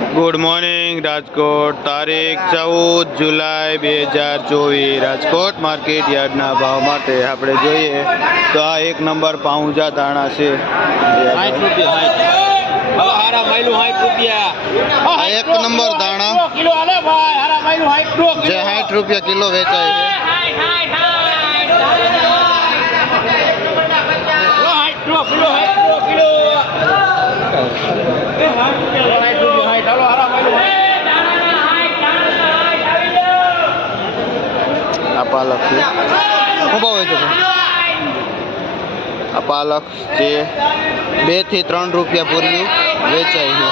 Good morning Rajkot तारीख 14 जुलाई 2024 Rajkot market यार्डना भाव माटे आपणे जोईए तो आ एक नंबर पाऊंजा दाणा छे 60 रुपया 60 हारा माइलू 60 रुपया एक नंबर दाणा किलो आले भाई हारा माइलू 60 जे 60 रुपया किलो वेचाय छे 60 किलो आ पालक छे શું ભાવ વેચો આ પાલક જે 2 થી 3 રૂપિયા પૂર્યું વેચાય છે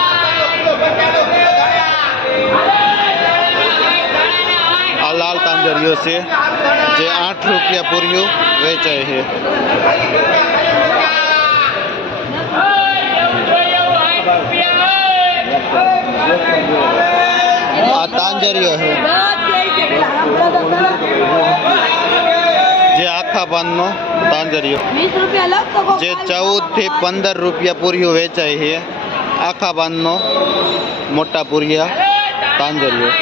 આ લાલ તાંજરિયો છે જે 8 રૂપિયા પૂર્યું વેચાય છે આ તાંજરિયો છે જે આખા પાનનો તાંજરિયો જે 14 થી 15 રૂપિયા પૂર્યું વેચાય છે આખા પાનનો મોટા પૂરિયા તાંજરિયો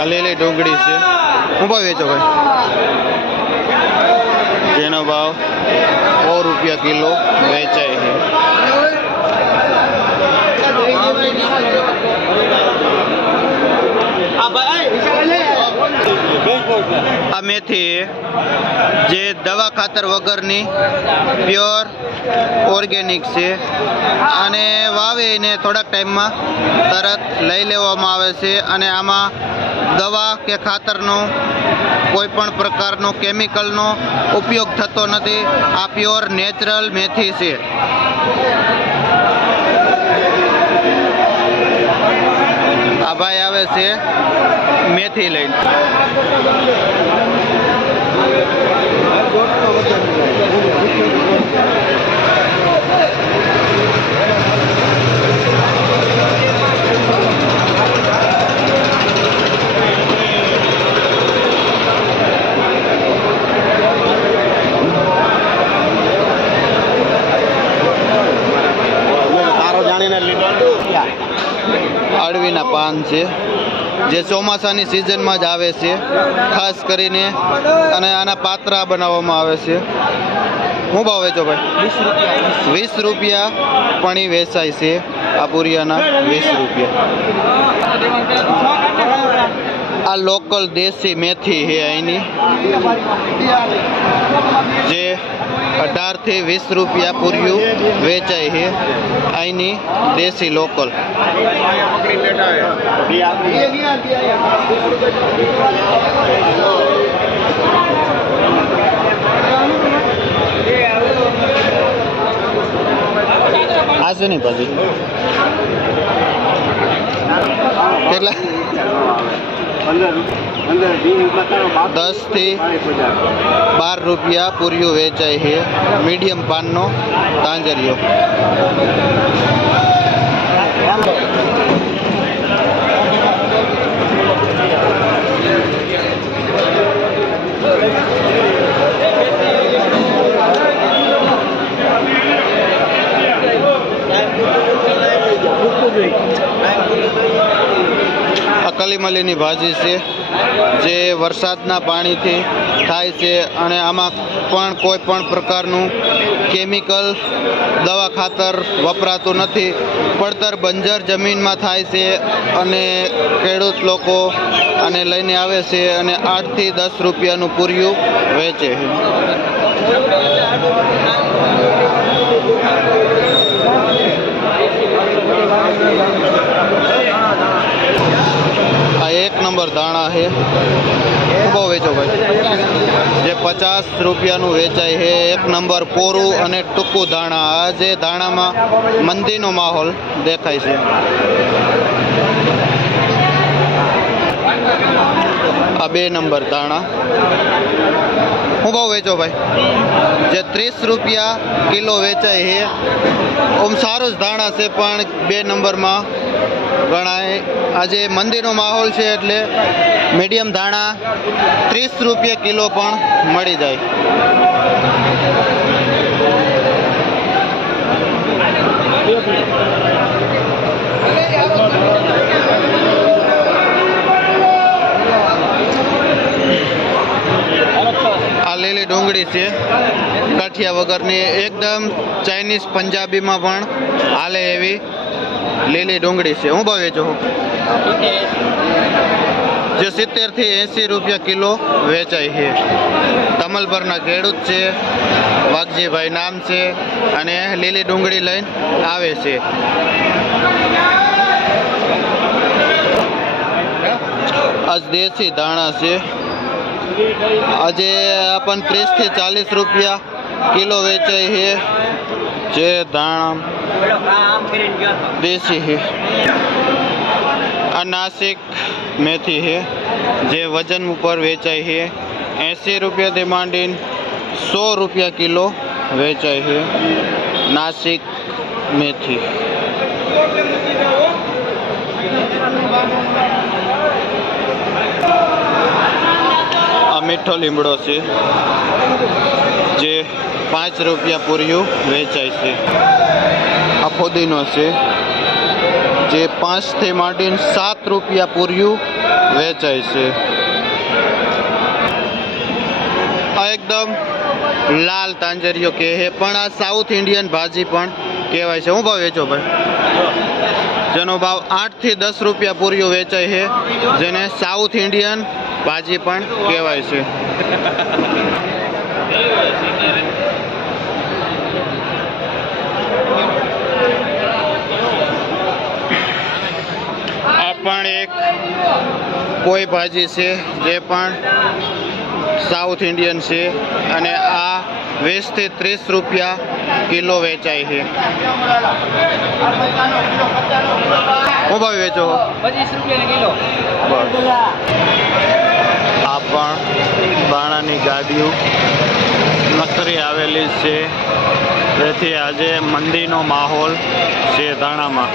આ લીલી ડુંગળી છે શું ભાવ વેચો ભાઈ જેનો ભાવ 100 રૂપિયા કિલો વેચાય છે આ મેથી જે દવા ખાતર વગરની પ્યોર ઓર્ગેનિક છે અને વાવીને થોડાક ટાઈમમાં તરત લઈ લેવામાં આવે છે અને આમાં દવા કે ખાતરનો કોઈ પણ પ્રકારનો કેમિકલનો ઉપયોગ થતો નથી આ પ્યોર નેચરલ મેથી છે આ ભાઈ આવે છે મેથી લઈને અળવીના પાન છે જે ચોમાસાની સિઝનમાં જ આવે છે ખાસ કરીને અને આના પાત્રા બનાવવામાં આવે છે શું ભાવ વેચો ભાઈ 20 રૂપિયા પણ એ વેચાય છે આ પૂરિયાના 20 રૂપિયા આ લોકલ દેશી મેથી છે અહીંની જે 18 થી 20 રૂપિયા પૂર્યું વેચાય છે અહીંની દેશી લોકલ આ છે નહીં ભાજી કેટલા 10 થી 12 રૂપિયા પૂર્યું વેચાય છે મીડિયમ પાનનો તાંજરિયો કલીમલીની ભાજી છે જે વરસાદના પાણીથી થાય છે અને આમાં પણ કોઈ પણ પ્રકારનું કેમિકલ દવા ખાતર વપરાતું નથી પડતર બંજર જમીનમાં થાય છે અને ખેડૂત લોકો આને લઈને આવે છે અને 8 થી 10 રૂપિયાનું પૂર્યું વેચે આ એક નંબર દાણા છે બહુ વેચો ભાઈ જે 50 રૂપિયાનું વેચાય છે એક નંબર કોરું અને ટૂંકું દાણા આ જે દાણામાં મંદીનો માહોલ દેખાય છે આ 2 નંબર દાણા શું ભાવ વેચો ભાઈ જે 30 રૂપિયા કિલો વેચાય છે ઓમ સારું જ દાણા છે પણ 2 નંબરમાં ઘણા આજે મંદિરનો માહોલ છે એટલે મીડિયમ ધાણા 30 રૂપિયા કિલો પણ મળી જાય. આ લીલી ડુંગળી છે કાઠિયા વગરની, એકદમ ચાઇનીઝ પંજાબીમાં પણ હાલે એવી લીલી ડુંગળી છે. હું ભાવ વેચું જે 70 થી 80 રૂપિયા કિલો વેચાય છે. તમલપરના ખેડૂત છે, વાઘજીભાઈ નામ છે, અને લીલી ડુંગળી લઈને આવે છે. આજ દેશી ધાણા છે, આજે આપણ 30 થી 40 રૂપિયા કિલો વેચાય છે. જે ધાણા દેશી છે. આ નાસિક મેથી છે જે વજન ઉપર વેચાય છે. 80 રૂપિયાથી માંડીને 100 રૂપિયા કિલો વેચાય છે નાસિક મેથી. આ મીઠો લીમડો છે જે 5 રૂપિયા પૂર્યું વેચાય છે. આ ફુદીનો છે જે 5 થી માંડીને 7 રૂપિયા પૂર્યું વેચાય છે. આ એકદમ લાલ તાંજરિયો કહે છે, પણ આ સાઉથ ઇન્ડિયન ભાજી પણ કહેવાય છે. હું ભાવ વેચો ભાઈ? જેનો ભાવ 8 થી 10 રૂપિયા પૂર્યું વેચાય છે, જેને સાઉથ ઇન્ડિયન ભાજી પણ કહેવાય છે. આ પણ એક કોઈ ભાજી છે જે પણ સાઉથ ઇન્ડિયન છે, અને આ 20 થી 30 રૂપિયા કિલો વેચાય છે. હું ભાવ વેચો? 25 રૂપિયા કિલો. આ પણ દાણાની ગાડીઓ નકરી આવેલી છે, તેથી આજે મંદીનો માહોલ છે ધાણામાં.